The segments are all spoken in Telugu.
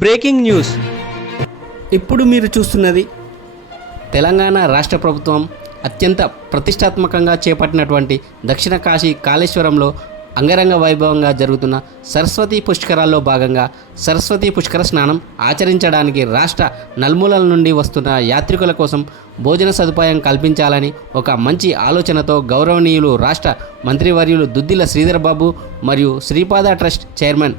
Breaking news. ఇప్పుడు మీరు చూస్తున్నది తెలంగాణ రాష్ట్ర ప్రభుత్వం అత్యంత ప్రతిష్టాత్మకంగా చేపట్టినటువంటి దక్షిణ కాశీ కాళేశ్వరంలో అంగరంగ వైభవంగా జరుగుతున్న సరస్వతీ పుష్కరాల్లో భాగంగా సరస్వతీ పుష్కర స్నానం ఆచరించడానికి రాష్ట్ర నలుమూలల నుండి వస్తున్న యాత్రికుల కోసం భోజన సదుపాయం కల్పించాలని ఒక మంచి ఆలోచనతో గౌరవనీయులు రాష్ట్ర మంత్రివర్యులు దుద్దిల్ల శ్రీధర్ బాబు మరియు శ్రీపాద ట్రస్ట్ చైర్మన్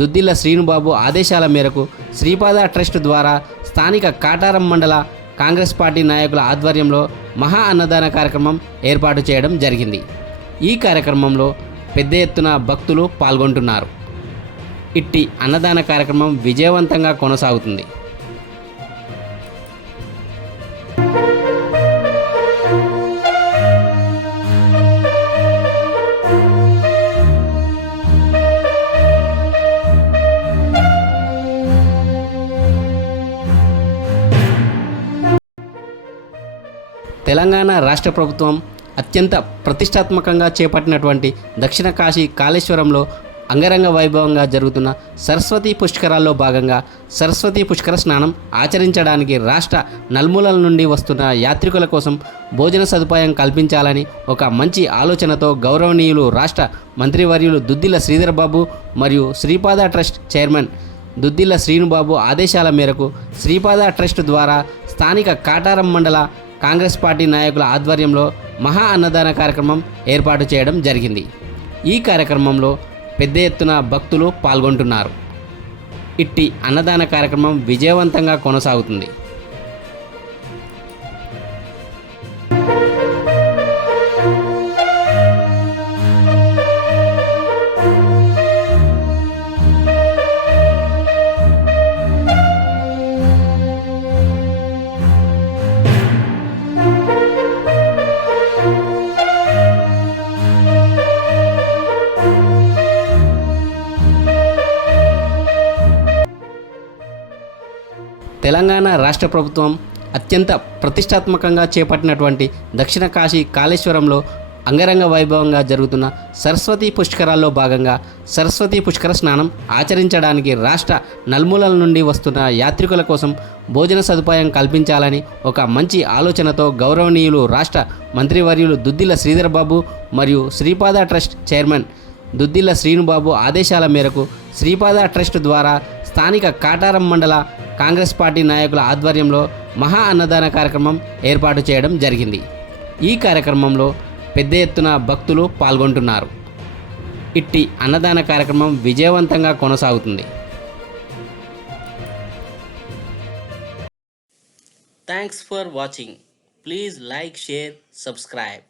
దుద్దిల్ల శ్రీనుబాబు ఆదేశాల మేరకు శ్రీపాద ట్రస్ట్ ద్వారా స్థానిక కాటారం మండల కాంగ్రెస్ పార్టీ నాయకుల ఆధ్వర్యంలో మహా అన్నదాన కార్యక్రమం ఏర్పాటు చేయడం జరిగింది. ఈ కార్యక్రమంలో పెద్ద ఎత్తున భక్తులు పాల్గొంటున్నారు. ఇట్టి అన్నదాన కార్యక్రమం విజయవంతంగా కొనసాగుతుంది. తెలంగాణ రాష్ట్ర ప్రభుత్వం అత్యంత ప్రతిష్టాత్మకంగా చేపట్టినటువంటి దక్షిణ కాశీ కాళేశ్వరంలో అంగరంగ వైభవంగా జరుగుతున్న సరస్వతీ పుష్కరాల్లో భాగంగా సరస్వతీ పుష్కర స్నానం ఆచరించడానికి రాష్ట్ర నలుమూలల నుండి వస్తున్న యాత్రికుల కోసం భోజన సదుపాయం కల్పించాలని ఒక మంచి ఆలోచనతో గౌరవనీయులు రాష్ట్ర మంత్రివర్యులు దుద్దిల్ల శ్రీధర్ బాబు మరియు శ్రీపాద ట్రస్ట్ చైర్మన్ దుద్దిల్ల శ్రీనుబాబు ఆదేశాల మేరకు శ్రీపాద ట్రస్ట్ ద్వారా స్థానిక కాటారం మండల కాంగ్రెస్ పార్టీ నాయకుల ఆధ్వర్యంలో మహా అన్నదాన కార్యక్రమం ఏర్పాటు చేయడం జరిగింది. ఈ కార్యక్రమంలో పెద్ద ఎత్తున భక్తులు పాల్గొంటున్నారు. ఇట్టి అన్నదాన కార్యక్రమం విజయవంతంగా కొనసాగుతుంది. తెలంగాణ రాష్ట్ర ప్రభుత్వం అత్యంత ప్రతిష్టాత్మకంగా చేపట్టినటువంటి దక్షిణ కాశీ కాళేశ్వరంలో అంగరంగ వైభవంగా జరుగుతున్న సరస్వతీ పుష్కరాల్లో భాగంగా సరస్వతీ పుష్కర స్నానం ఆచరించడానికి రాష్ట్ర నలుమూలల నుండి వస్తున్న యాత్రికుల కోసం భోజన సదుపాయం కల్పించాలని ఒక మంచి ఆలోచనతో గౌరవనీయులు రాష్ట్ర మంత్రివర్యులు దుద్దిల్ల శ్రీధర్ బాబు మరియు శ్రీపాద ట్రస్ట్ చైర్మన్ దుద్దిల్ల శ్రీనుబాబు ఆదేశాల మేరకు శ్రీపాద ట్రస్ట్ ద్వారా స్థానిక కాటారం మండల కాంగ్రెస్ పార్టీ నాయకుల ఆధ్వర్యంలో మహా అన్నదాన కార్యక్రమం ఏర్పాటు చేయడం జరిగింది. ఈ కార్యక్రమంలో పెద్ద ఎత్తున భక్తులు పాల్గొంటున్నారు. ఇట్టి అన్నదాన కార్యక్రమం విజయవంతంగా కొనసాగుతుంది. Thanks for watching. Please like, share, subscribe.